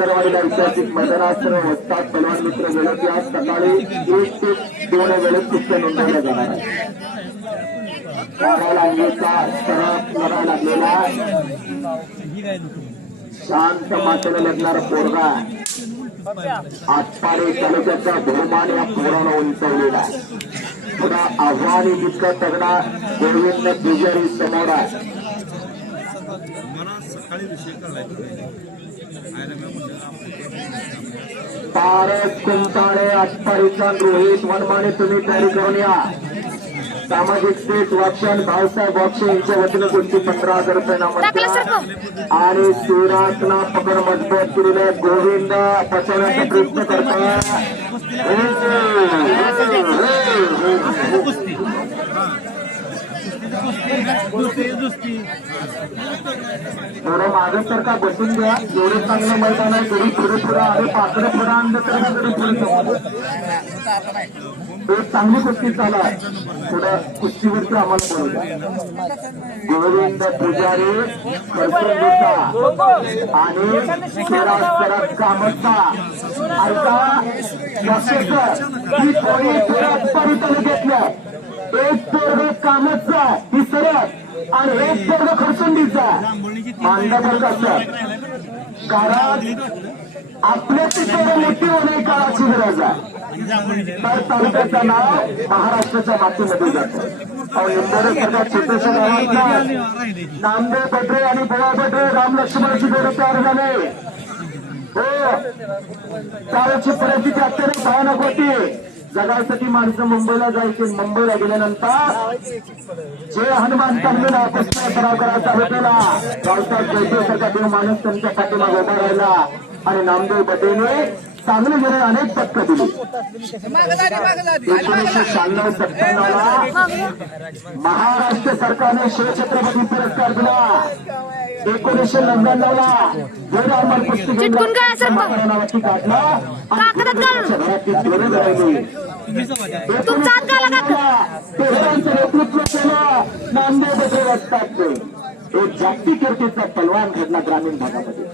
वरगरवाडीला ऐतिहासिक मैदानासह वस्तात बलवान मित्र वेळेत आज सकाळी एक ते दोन वेळेत कुस्त्या नोंदवल्या जाणार आहे. काळा सराव करायला लागलेला शांत मातेला लग्नारा पोरगा आटपाडे तालुक्याचा बहुमान या पोरानं उंचवलेला आहे. पुन्हा आव्हानी इतका तगडा गोविंद पुजारी समोर आहे. सकाळी विषय आपण पारस रोहित वनमाने तुम्ही तयारी करून या. सामाजिक सेठ वाक्षण भाऊसाहेब वाक्षे यांच्या वतीनं कुस्ती पंधरा हजार रुपये नामांकित आणि सुरातना पकड मजबूत केलेले गोविंद बसवण्याचा प्रयत्न करतात. थोडं मागं तर का बसून द्या एवढं चांगलं मैदान आहे तरी पुढे पुढे आले पाकडे पुढे आणलं तर तरी पुढे एक चांगली कुस्ती चालू आहे. पुढं कुस्तीवरती आम्हाला बोलवता गोविंद पुजारी करसंडीचा आणि शिराज कामतचा. ऐका लक्षात ही थोडी पुरातपणी तालुक्यातल्या एक पोरग कामतचा ही सरळ आणि एक पोरग खरसंडीचा मांडा असं कारण आपल्या तिकडे मोठी होणे काळाची गरज आहे. तर तालुक्याचं नाव महाराष्ट्राच्या मातीमध्ये जातं. छोट्याशा गावात नामदेव पटरे आणि गोवा पटरे राम लक्ष्मणाची जोडी तयार झाले. हो. त्यावेळेची परिस्थिती अत्यंत भयानक होती. जगासाठी माणसं मुंबईला जायची. मुंबईला गेल्यानंतर जे हनुमान चांगलेला कृष्ण सराव करायचा होतेला रावसाहेब जयदेवसारखा देव माणूस त्यांच्या पाठीमाग उभा राहिला. आणि नामदेव पटेलने चांगले गेले अनेक पदकं दिले. एकोणीसशे शहाण्णव सत्त्याण्णवला महाराष्ट्र सरकारने शिवछत्रपती पुरस्कार दिला. एकोणीसशे नव्याण्णव चिटकून काय असं बघ. नावाची काढला काकडात घाल. तुमचा हात घाला ते एक जागतिक कीर्तीचा पलवान घडला ग्रामीण भागामध्ये.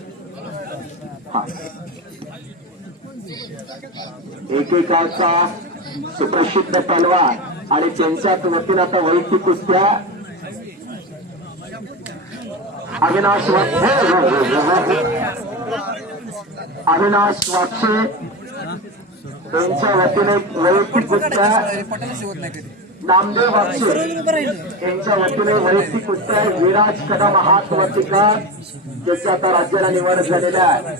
हा. एकेकाचा सुप्रसिद्ध पलवान आणि त्यांच्याच वतीनं आता वैयक्तिक कुस्त्या अविनाश अविनाश वाक्षे त्यांच्या वतीने वैयक्तिकदृष्ट्या नामदेव वाक्षे यांच्या वतीने वैयक्तिक कुस्त्या विराज कदम हात वर्तिका त्याची आता राज्याला निवड झालेल्या आहे.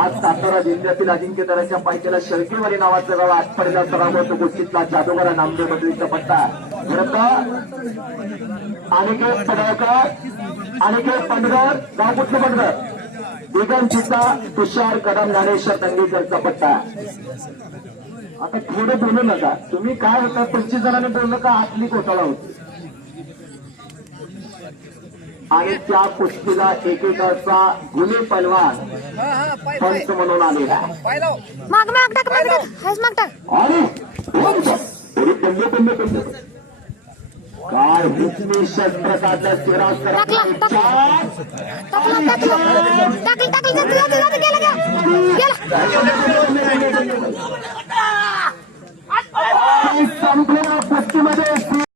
आज सातारा जिल्ह्यातील अजिंक्य दराच्या पायथ्याला शेळकेवाडी नावाचं गाव आठपडीला सराव होतो कुस्तीतला जादूगारा नामदेव बदलीचा पट्टा अनिकेत पडळकर अनिकेत पंडगर गाव कुठलं पंडगर दिगंचिता तुषार कदम ज्ञानेश्वर दंगेकरचा पट्टा आता थोडं बोलू नका. तुम्ही काय होता? पंचवीस जणांनी बोललं का आतली कोटाळा होती? आणि त्या कुस्तीला एकेकाचा गुन्हे पैलवान पंच म्हणून आलेला. माग माग टाक माग टाक हाच माग टाक. आणि पंच! तरी बंद बंद बंद काय हुकमी शस्त्र काढल्या